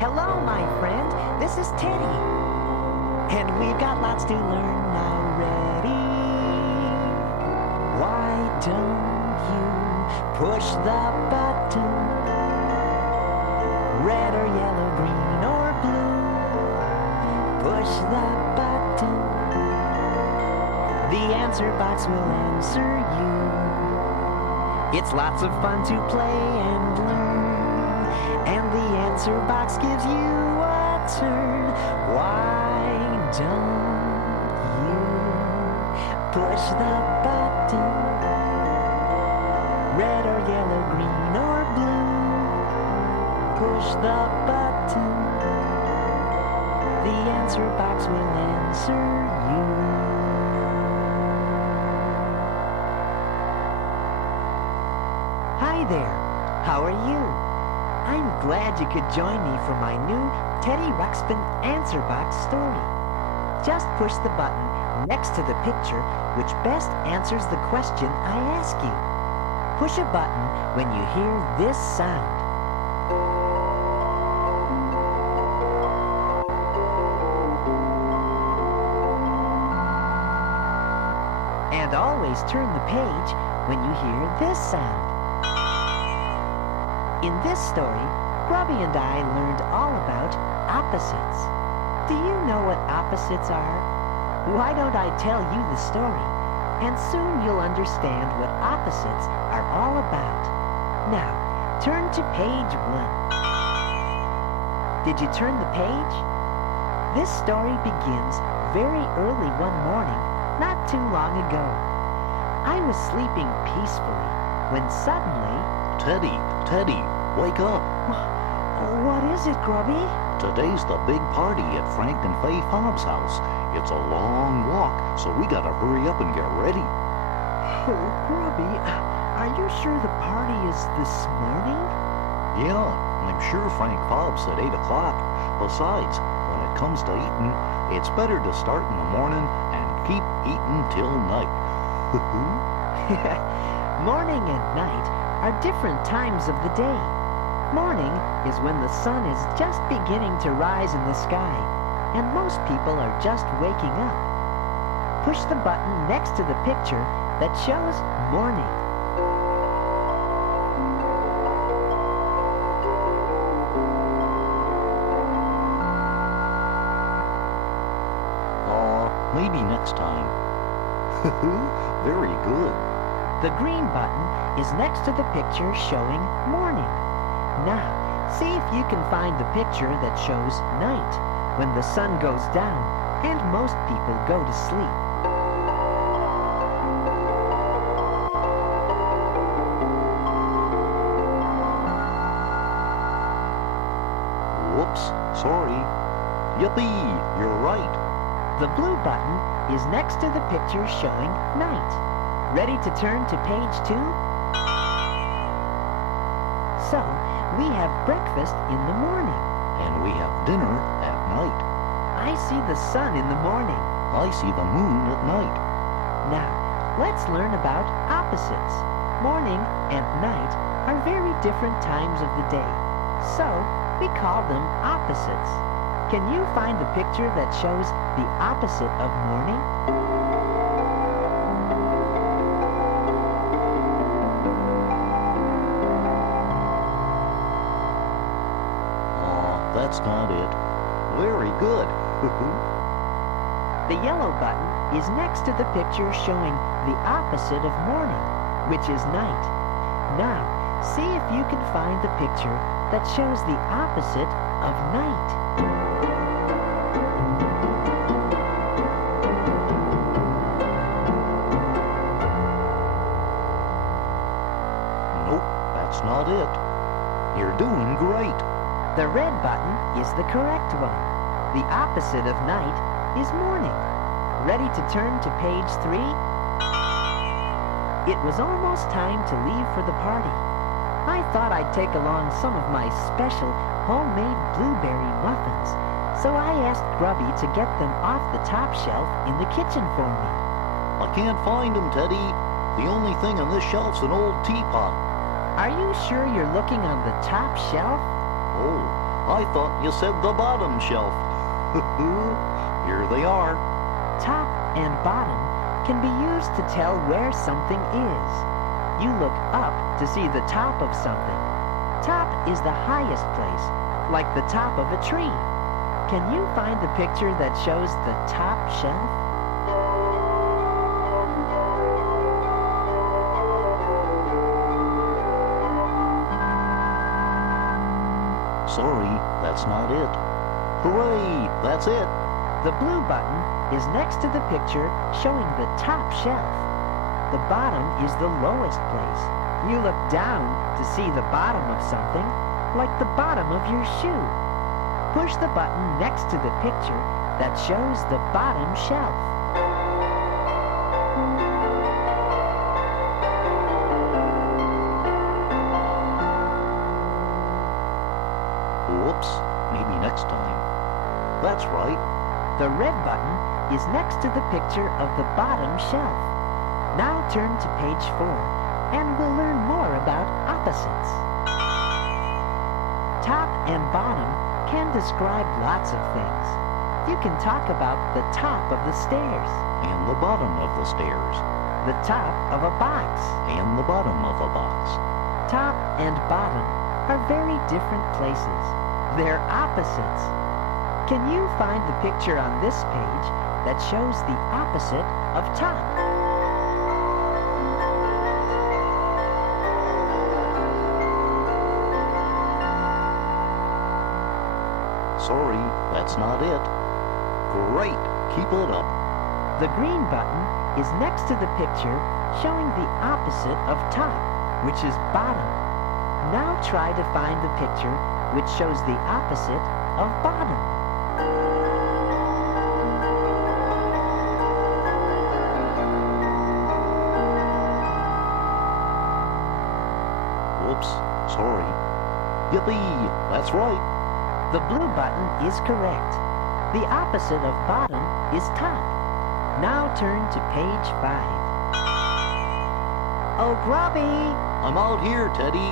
Hello, my friend. This is Teddy. And we've got lots to learn already. Why don't you push the button? Red or yellow, green or blue. Push the button. The answer box will answer you. It's lots of fun to play and learn. And the answer box gives you a turn. Why don't you push the button? Red or yellow, green or blue. Push the button. The answer box will answer you. Hi there. How are you? I'm glad you could join me for my new Teddy Ruxpin answer box story. Just push the button next to the picture which best answers the question I ask you. Push a button when you hear this sound. And always turn the page when you hear this sound. In this story, Grubby and I learned all about opposites. Do you know what opposites are? Why don't I tell you the story, and soon you'll understand what opposites are all about. Now, turn to page 1. Did you turn the page? This story begins very early one morning, not too long ago. I was sleeping peacefully when suddenly... Teddy, wake up. What is it, Grubby? Today's the big party at Frank and Faye Fobb's house. It's a long walk, so we gotta hurry up and get ready. Oh, Grubby, are you sure the party is this morning? Yeah, I'm sure Frank Fobb said 8 o'clock. Besides, when it comes to eating, it's better to start in the morning and keep eating till night. Morning and night are different times of the day. Morning is when the sun is just beginning to rise in the sky, and most people are just waking up. Push the button next to the picture that shows morning. Maybe next time. Very good. The green button is next to the picture showing morning. Now, see if you can find the picture that shows night, when the sun goes down and most people go to sleep. Whoops, sorry. Yippee, you're right. The blue button is next to the picture showing night. Ready to turn to page 2? So, we have breakfast in the morning. And we have dinner at night. I see the sun in the morning. I see the moon at night. Now, let's learn about opposites. Morning and night are very different times of the day. So, we call them opposites. Can you find the picture that shows the opposite of morning? That's not it. Very good. The yellow button is next to the picture showing the opposite of morning, which is night. Now, see if you can find the picture that shows the opposite of night. Nope, that's not it. You're doing great. The red button is the correct one. The opposite of night is morning. Ready to turn to page 3? It was almost time to leave for the party. I thought I'd take along some of my special homemade blueberry muffins, so I asked Grubby to get them off the top shelf in the kitchen for me. I can't find them, Teddy. The only thing on this shelf's an old teapot. Are you sure you're looking on the top shelf? Oh, I thought you said the bottom shelf. Here they are. Top and bottom can be used to tell where something is. You look up to see the top of something. Top is the highest place, like the top of a tree. Can you find the picture that shows the top shelf? Sorry, that's not it. Hooray, that's it. The blue button is next to the picture showing the top shelf. The bottom is the lowest place. You look down to see the bottom of something, like the bottom of your shoe. Push the button next to the picture that shows the bottom shelf. Whoops, maybe next time. That's right. The red button is next to the picture of the bottom shelf. Now turn to page 4, and we'll learn more about opposites. Top and bottom can describe lots of things. You can talk about the top of the stairs, And the bottom of the stairs. the top of a box. And the bottom of a box. Top and bottom are very different places. They're opposites. Can you find the picture on this page that shows the opposite of top? Sorry, that's not it. Great, keep it up. The green button is next to the picture showing the opposite of top, which is bottom. Now try to find the picture which shows the opposite of bottom. Whoops, sorry. Yippee, that's right. The blue button is correct. The opposite of bottom is top. Now turn to page 5. Oh, Grubby, I'm out here, Teddy.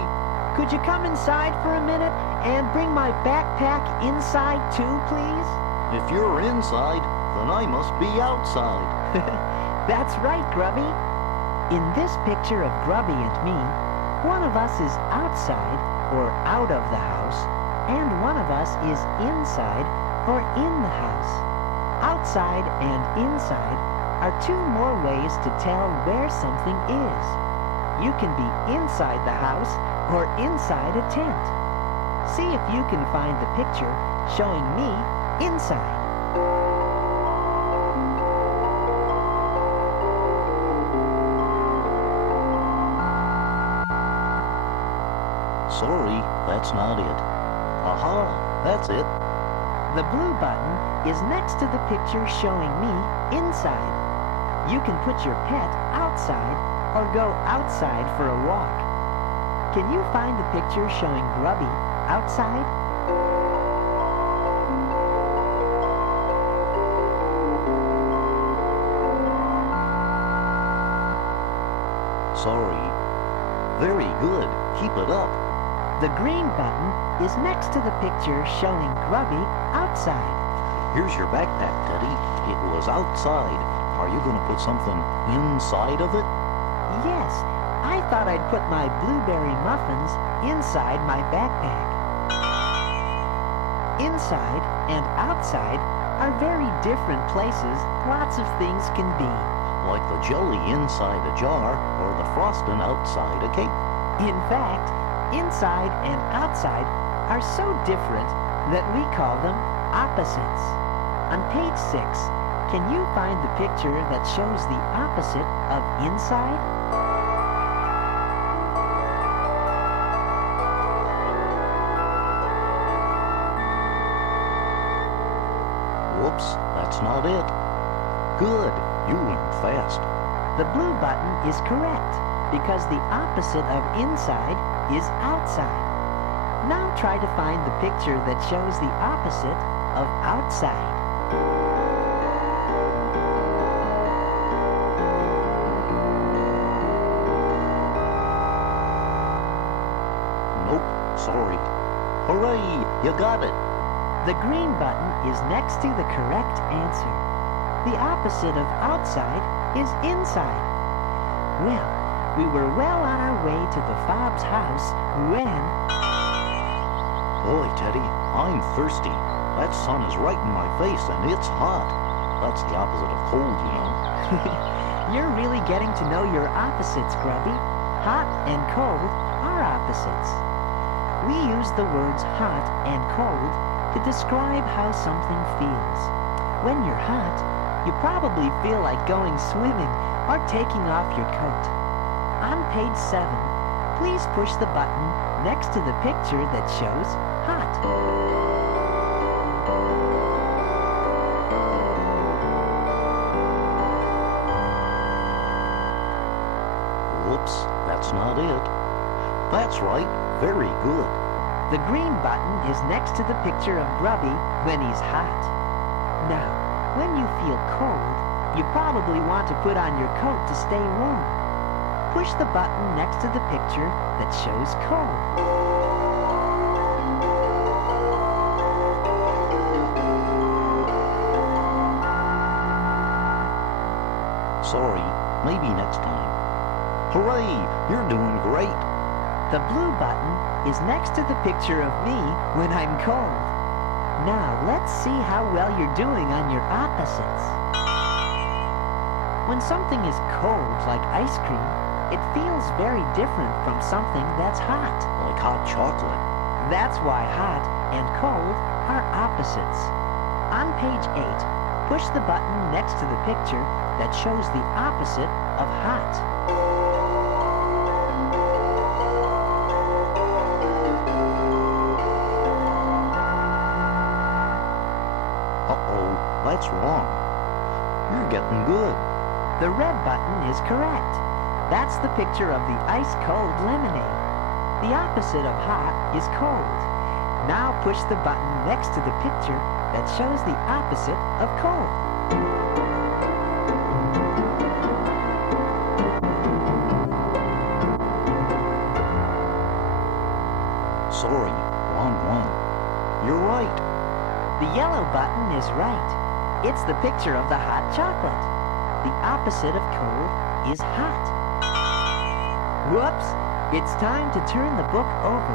could you come inside for a minute and bring my backpack inside too, please? If you're inside, then I must be outside. That's right, Grubby. In this picture of Grubby and me, one of us is outside or out of the house, and one of us is inside or in the house. Outside and inside are two more ways to tell where something is. You can be inside the house or inside a tent. See if you can find the picture showing me inside. Sorry, that's not it. Aha, that's it. The blue button is next to the picture showing me inside. You can put your pet outside or go outside for a walk. Can you find the picture showing Grubby outside? Sorry. Very good. Keep it up. The green button is next to the picture showing Grubby outside. Here's your backpack, Teddy. It was outside. Are you going to put something inside of it? Yes, I thought I'd put my blueberry muffins inside my backpack. Inside and outside are very different places lots of things can be. Like the jelly inside a jar or the frosting outside a cake. In fact, inside and outside are so different that we call them opposites. On page 6, can you find the picture that shows the opposite of inside? Whoops, that's not it. Good, you learned fast. The blue button is correct because the opposite of inside is outside. Now try to find the picture that shows the opposite of outside. Nope, sorry. Hooray! You got it! The green button is next to the correct answer. The opposite of outside is inside. Well, we were well on our way to the fob's house when... Boy, Teddy, I'm thirsty. That sun is right in my face and it's hot. That's the opposite of cold, you know. You're really getting to know your opposites, Grubby. Hot and cold are opposites. We use the words hot and cold to describe how something feels. When you're hot, you probably feel like going swimming or taking off your coat. On page 7, please push the button next to the picture that shows hot. Whoops, that's not it. That's right, very good. The green button is next to the picture of Grubby when he's hot. Now, when you feel cold, you probably want to put on your coat to stay warm. Push the button next to the picture that shows cold. Sorry, maybe next time. Hooray, you're doing great. The blue button is next to the picture of me when I'm cold. Now, let's see how well you're doing on your opposites. When something is cold, like ice cream, it feels very different from something that's hot. Like hot chocolate. That's why hot and cold are opposites. On page 8, push the button next to the picture that shows the opposite of hot. Uh-oh, that's wrong. You're getting good. The red button is correct. That's the picture of the ice-cold lemonade. The opposite of hot is cold. Now push the button next to the picture that shows the opposite of cold. Sorry, wrong one. You're right. The yellow button is right. It's the picture of the hot chocolate. The opposite of cold is hot. Whoops! It's time to turn the book over.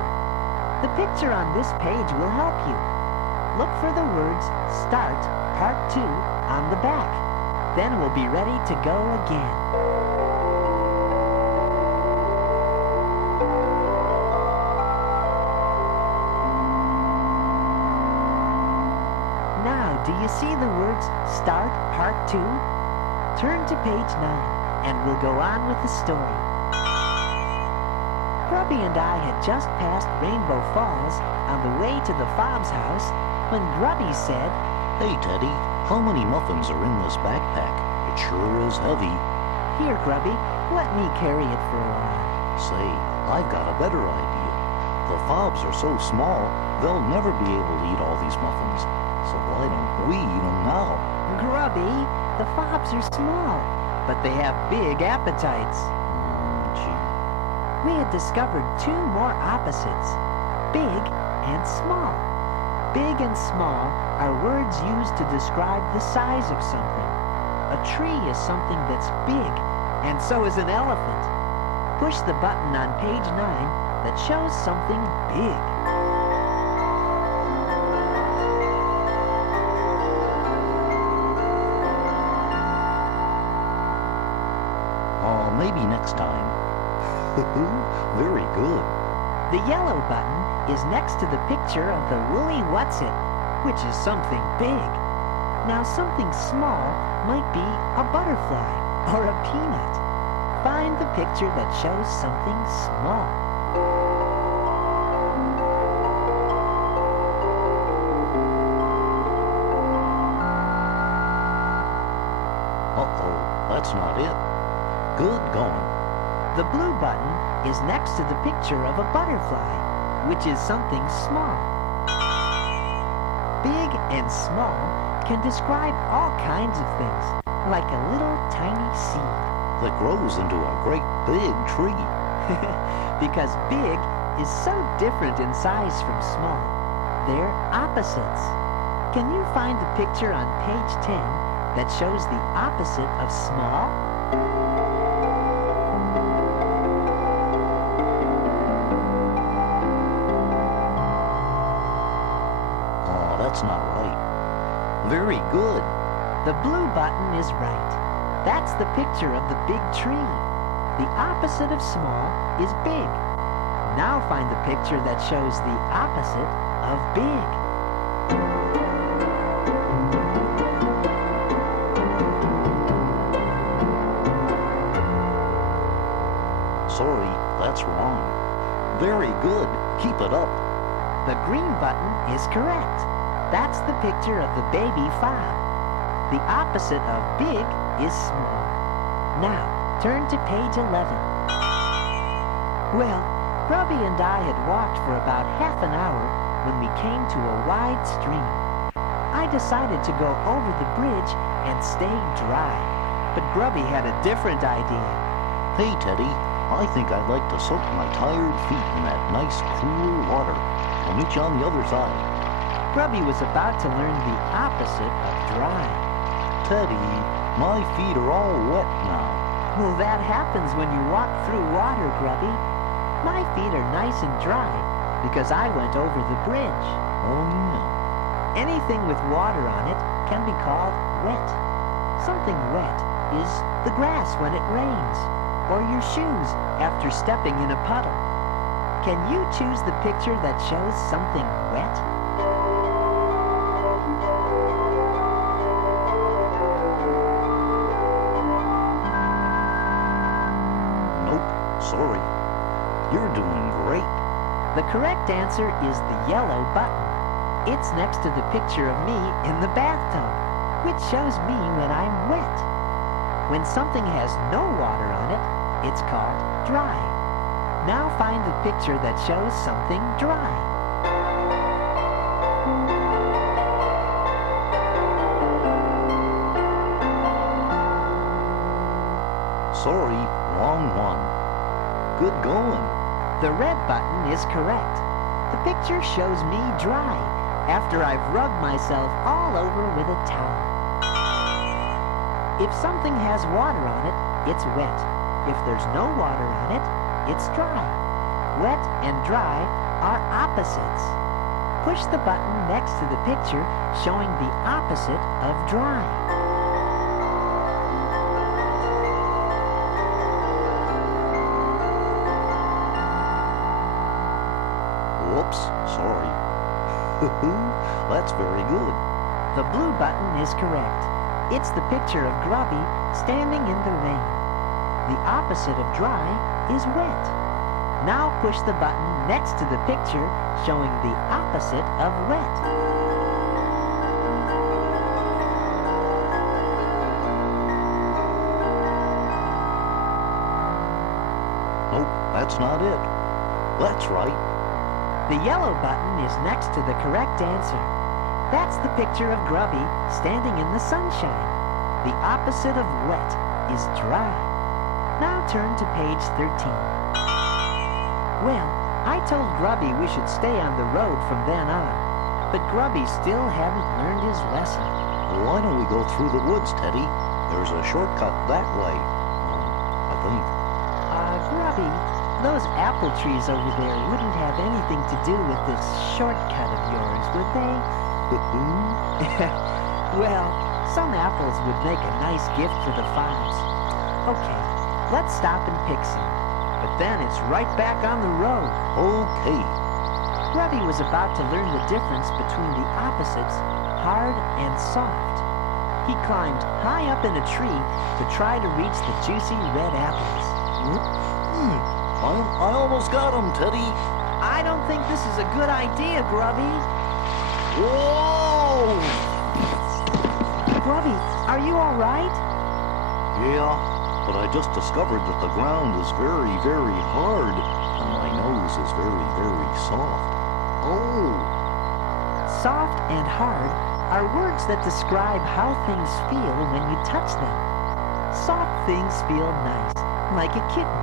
The picture on this page will help you. Look for the words Start Part 2 on the back. Then we'll be ready to go again. Now, do you see the words Start Part 2? Turn to page 9 and we'll go on with the story. Grubby and I had just passed Rainbow Falls on the way to the fob's house when Grubby said, Hey, Teddy, how many muffins are in this backpack? It sure is heavy. Here, Grubby, let me carry it for a while. Say, I've got a better idea. The fobs are so small, they'll never be able to eat all these muffins. So why don't we eat them now? Grubby, the fobs are small, but they have big appetites. Gee. We had discovered 2 more opposites, big and small. Big and small are words used to describe the size of something. A tree is something that's big, and so is an elephant. Push the button on page 9 that shows something big. Maybe next time. Very good. The yellow button is next to the picture of the woolly what's-it, which is something big. Now, something small might be a butterfly or a peanut. Find the picture that shows something small. Uh-oh, that's not it. Good going. The blue button is next to the picture of a butterfly, which is something small. Big and small can describe all kinds of things, like a little tiny seed. That grows into a great big tree. Because big is so different in size from small. They're opposites. Can you find the picture on page 10 that shows the opposite of small? Oh, that's not right. Very good. The blue button is right. That's the picture of the big tree. The opposite of small is big. Now find the picture that shows the opposite of big. Sorry, that's wrong. Very good. Keep it up. The green button is correct. That's the picture of the baby fob. The opposite of big is small. Now, turn to page 11. Well, Grubby and I had walked for about half an hour when we came to a wide stream. I decided to go over the bridge and stay dry, but Grubby had a different idea. Hey, Teddy, I think I'd like to soak my tired feet in that nice, cool water. I'll meet you on the other side. Grubby was about to learn the opposite of dry. Teddy, my feet are all wet now. Well, that happens when you walk through water, Grubby. My feet are nice and dry because I went over the bridge. Oh, yeah. Anything with water on it can be called wet. Something wet is the grass when it rains, or your shoes after stepping in a puddle. Can you choose the picture that shows something wet? Nope, sorry. You're doing great. The correct answer is the yellow button. It's next to the picture of me in the bathtub, which shows me when I'm wet. When something has no water on it, it's called dry. Now find the picture that shows something dry. Sorry, wrong one. Good going. The red button is correct. The picture shows me dry after I've rubbed myself all over with a towel. If something has water on it, it's wet. If there's no water on it, it's dry. Wet and dry are opposites. Push the button next to the picture showing the opposite of dry. Whoops, sorry. That's very good. The blue button is correct. It's the picture of Grubby standing in the rain. The opposite of dry is wet. Now push the button next to the picture showing the opposite of wet. Nope, that's not it. That's right. The yellow button is next to the correct answer. That's the picture of Grubby standing in the sunshine. The opposite of wet is dry. Now turn to page 13. Well, I told Grubby we should stay on the road from then on, but Grubby still hadn't learned his lesson. Why don't we go through the woods, Teddy? There's a shortcut that way, I think. Grubby, those apple trees over there wouldn't have anything to do with this shortcut of yours, would they? Well, some apples would make a nice gift for the fobs. Okay, let's stop and pick some. But then it's right back on the road. Okay. Grubby was about to learn the difference between the opposites, hard and soft. He climbed high up in a tree to try to reach the juicy red apples. I almost got him, Teddy. I don't think this is a good idea, Grubby. Whoa! Grubby, are you all right? Yeah, but I just discovered that the ground is very, very hard, and my nose is very, very soft. Oh! Soft and hard are words that describe how things feel when you touch them. Soft things feel nice, like a kitten,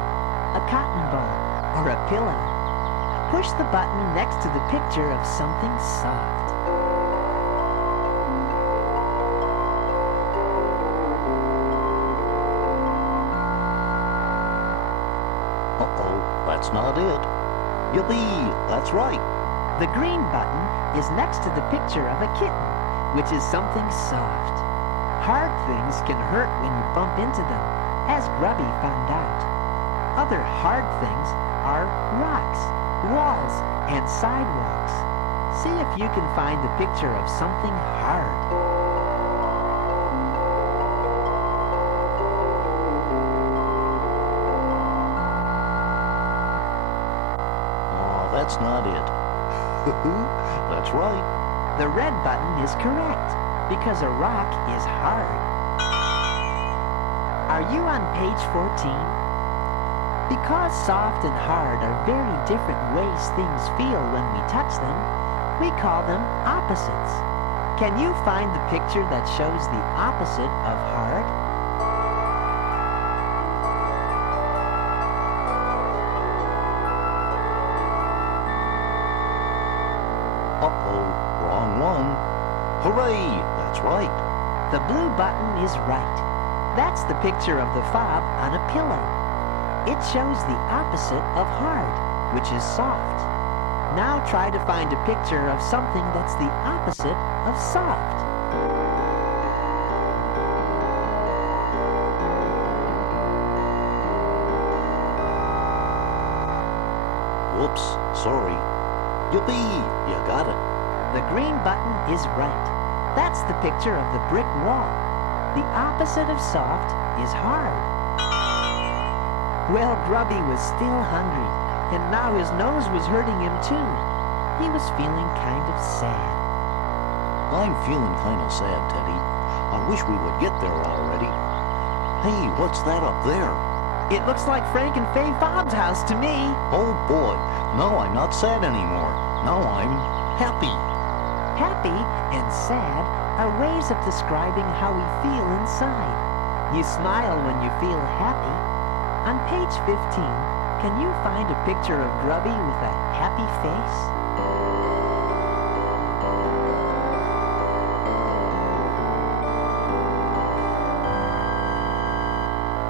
a cotton ball, or a pillow. Push the button next to the picture of something soft. Uh-oh, that's not it. Yippee, that's right. The green button is next to the picture of a kitten, which is something soft. Hard things can hurt when you bump into them, as Grubby found out. Other hard things are rocks, walls, and sidewalks. See if you can find the picture of something hard. Oh, that's not it. That's right. The red button is correct, because a rock is hard. Are you on page 14? Because soft and hard are very different ways things feel when we touch them, we call them opposites. Can you find the picture that shows the opposite of hard? Uh-oh, wrong one. Hooray, that's right. The blue button is right. That's the picture of the fob on a pillow. It shows the opposite of hard, which is soft. Now try to find a picture of something that's the opposite of soft. Whoops, sorry. Yippee, you got it. The green button is right. That's the picture of the brick wall. The opposite of soft is hard. Well, Grubby was still hungry, and now his nose was hurting him too. He was feeling kind of sad. I'm feeling kind of sad, Teddy. I wish we would get there already. Hey, what's that up there? It looks like Frank and Fay Fob's house to me. Oh boy, no, I'm not sad anymore. Now I'm happy. Happy and sad are ways of describing how we feel inside. You smile when you feel happy. On page 15, can you find a picture of Grubby with a happy face?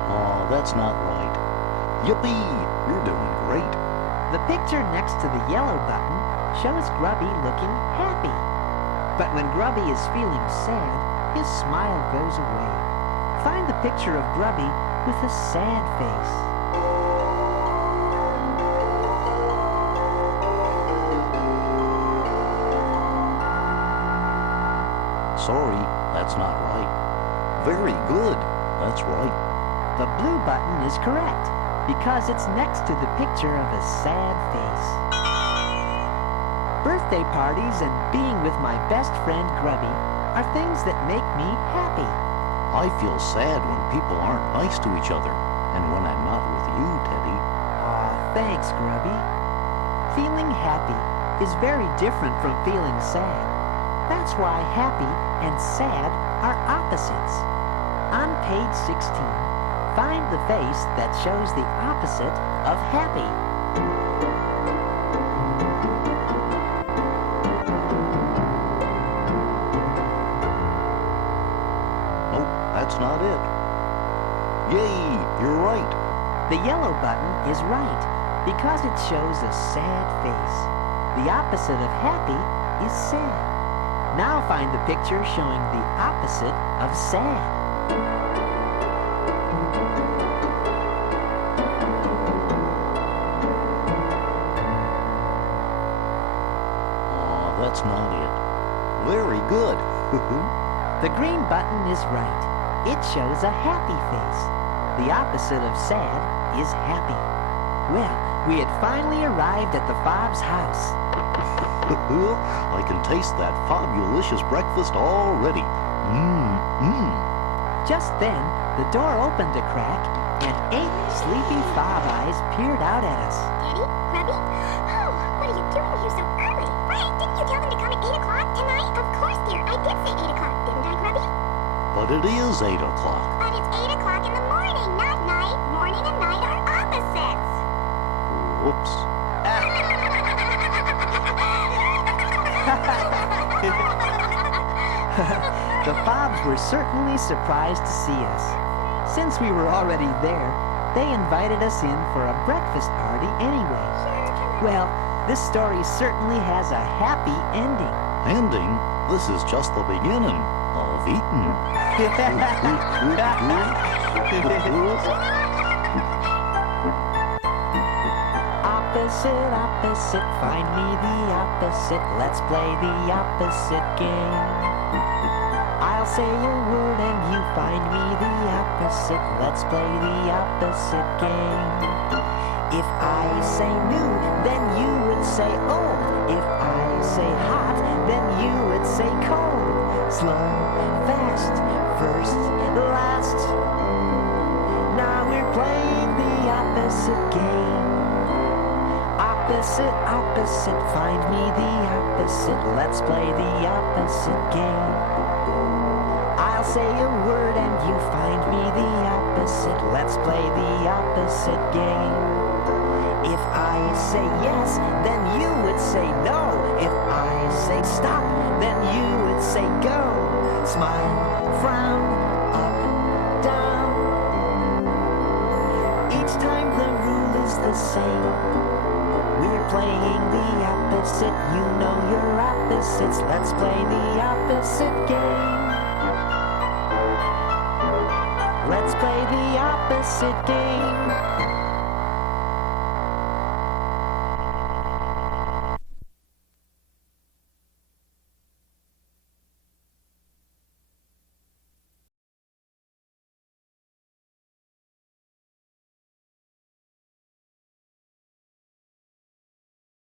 Oh, that's not right. Yippee, you're doing great. The picture next to the yellow button shows Grubby looking happy. But when Grubby is feeling sad, his smile goes away. Find the picture of Grubby with a sad face. Sorry, that's not right. Very good, that's right. The blue button is correct, because it's next to the picture of a sad face. Birthday parties and being with my best friend Grubby are things that make me happy. I feel sad when people aren't nice to each other, and when I'm not with you, Teddy. Aw, thanks, Grubby. Feeling happy is very different from feeling sad. That's why happy and sad are opposites. On page 16, find the face that shows the opposite of happy. That's not it. Yay, you're right. The yellow button is right, because it shows a sad face. The opposite of happy is sad. Now find the picture showing the opposite of sad. Oh, that's not it. Very good. The green button is right. It shows a happy face. The opposite of sad is happy. Well, we had finally arrived at the Fob's house. I can taste that fabulicious breakfast already. Just then, the door opened a crack, and 8 sleepy Fob eyes peered out at us. Teddy? Grubby? Oh, what are you doing here so early? Frank, didn't you tell them to come at 8 o'clock tonight? Of course, dear. I did say 8 o'clock, didn't I, Grubby? But it is 8 o'clock. But it's 8 o'clock in the morning, not night. Morning and night are opposites. Whoops. The Fobs were certainly surprised to see us. Since we were already there, they invited us in for a breakfast party anyway. Well, this story certainly has a happy ending. Ending? This is just the beginning of eating. Opposite, opposite, find me the opposite. Let's play the opposite game. I'll say a word and you find me the opposite. Let's play the opposite game. If I say nude, then you would say old. If I say hot, then you would say cold. Slow, fast, first, last. Now we're playing the opposite game. Opposite, opposite, find me the opposite. Let's play the opposite game. I'll say a word and you find me the opposite. Let's play the opposite game. If I say yes, then you would say no. If I say stop, then you would say go. Smile, frown, up, down. Each time the rule is the same. We're playing the opposite. You know your opposites. Let's play the opposite game. Let's play the opposite game.